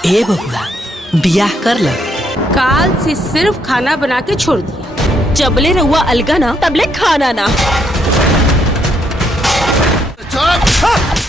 ए बबुआ, बियाह कर ल। काल से सिर्फ खाना बना के छोड़ दिया। जबले रहुआ अलगा ना तबले खाना ना।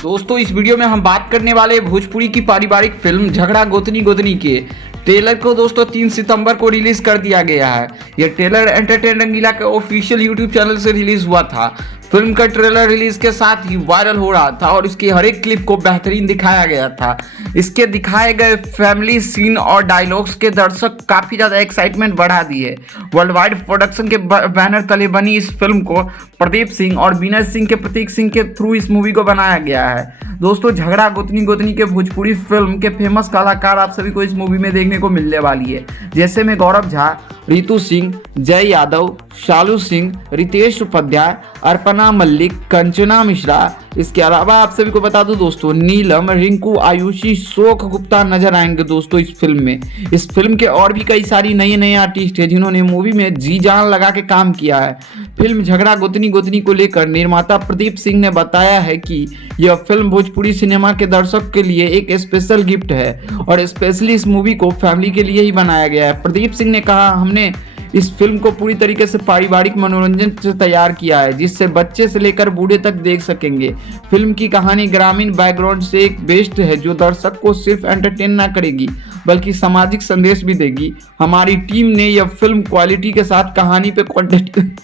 दोस्तों, इस वीडियो में हम बात करने वाले भोजपुरी की पारिवारिक फिल्म झगड़ा गोतनी गोतनी के ट्रेलर को दोस्तों 3 सितंबर को रिलीज कर दिया गया है। यह ट्रेलर एंटरटेन रंगीला के ऑफिशियल यूट्यूब चैनल से रिलीज हुआ था। फिल्म का ट्रेलर रिलीज के साथ ही वायरल हो रहा था और इसकी हर एक क्लिप को बेहतरीन दिखाया गया था। इसके दिखाए गए फैमिली सीन और डायलॉग्स के दर्शक काफ़ी ज़्यादा एक्साइटमेंट बढ़ा दिए। वर्ल्ड वाइड प्रोडक्शन के बैनर तले बनी इस फिल्म को प्रदीप सिंह और विनय सिंह के प्रतीक सिंह के थ्रू इस मूवी को बनाया गया है। दोस्तों, झगड़ा गोतनी गोतनी के भोजपुरी फिल्म के फेमस कलाकार आप सभी को इस मूवी में देखने को मिलने वाली है, जैसे में गौरव झा, रितु सिंह, जय यादव, शालू सिंह, रितेश उपाध्याय, अर्पणा मल्लिक, कंचना मिश्रा। इसके अलावा आप सभी को बता दूं दोस्तों, नीलम, रिंकू, आयुषी, शोक गुप्ता नजर आएंगे दोस्तों इस फिल्म में। इस फिल्म के और भी कई सारी नए आर्टिस्ट हैं जिन्होंने मूवी में जी जान लगा के काम किया है। फिल्म झगड़ा गोतनी गोतनी को लेकर निर्माता प्रदीप सिंह ने बताया है कि यह फिल्म भोजपुरी सिनेमा के दर्शक के लिए एक स्पेशल गिफ्ट है और स्पेशली इस मूवी को फैमिली के लिए ही बनाया गया है। प्रदीप सिंह ने कहा, हमने इस फिल्म को पूरी तरीके से पारिवारिक मनोरंजन से तैयार किया है, जिससे बच्चे से लेकर बूढ़े तक देख सकेंगे। फिल्म की कहानी ग्रामीण बैकग्राउंड से एक बेस्ड है जो दर्शक को सिर्फ एंटरटेन ना करेगी बल्कि सामाजिक संदेश भी देगी। हमारी टीम ने यह फिल्म क्वालिटी के साथ कहानी पे कंटेंट